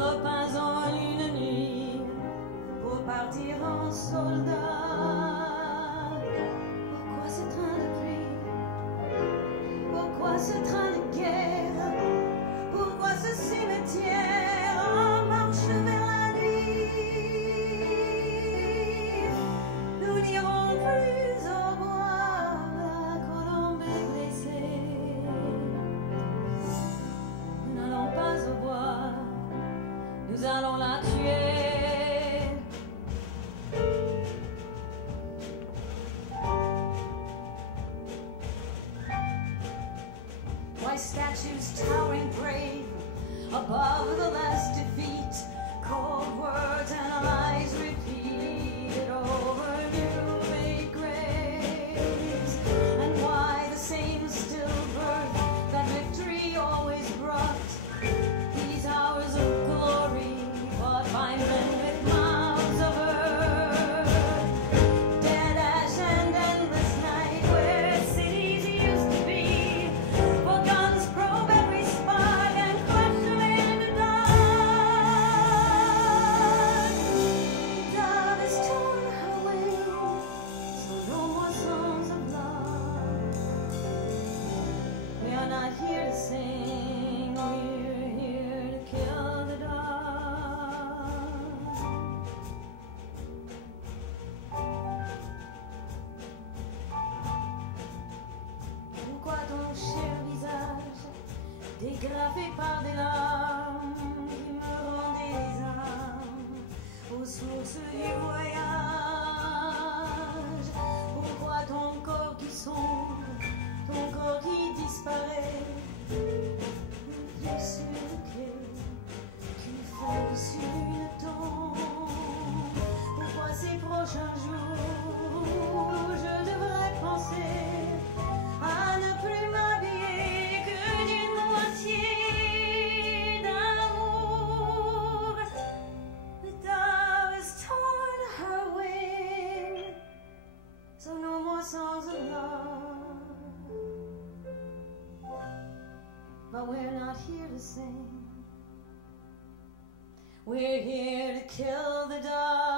repeints en une nuit pour partir en soldat. Pourquoi ce train de pluie? Pourquoi ce train de guerre? Pourquoi ce cimetière en marche vers la nuit? Nous n'irons plus au bois, la colombe est blessée. Nous n'allons pas au bois, nous allons la tuer. Why statues towering brave above the last defeat, cold words and lies repeated over new made graves? And why the same stillbirth that victory always brought these hours of glory fought by men with mouths of earth? Dead ash and endless night where cities used to be, for guns probe every spark and crush away into dark. Love has torn her wings, so no more songs of love. We are not here to sing, we're here to kill the dark. Pourquoi ton cher visage dégrafé par des larmes qui me rendaient les âmes aux sources du voyage? Pourquoi ton corps qui sombre, ton corps qui disparaît, sur lequel tu fais sur une tombe? Pourquoi ces prochains jours je devrais penser à ne plus m'habiller que d'une moitié d'amour? The dove has torn her wing, so no more songs of love. But we're not here to sing, we're here to kill the dove.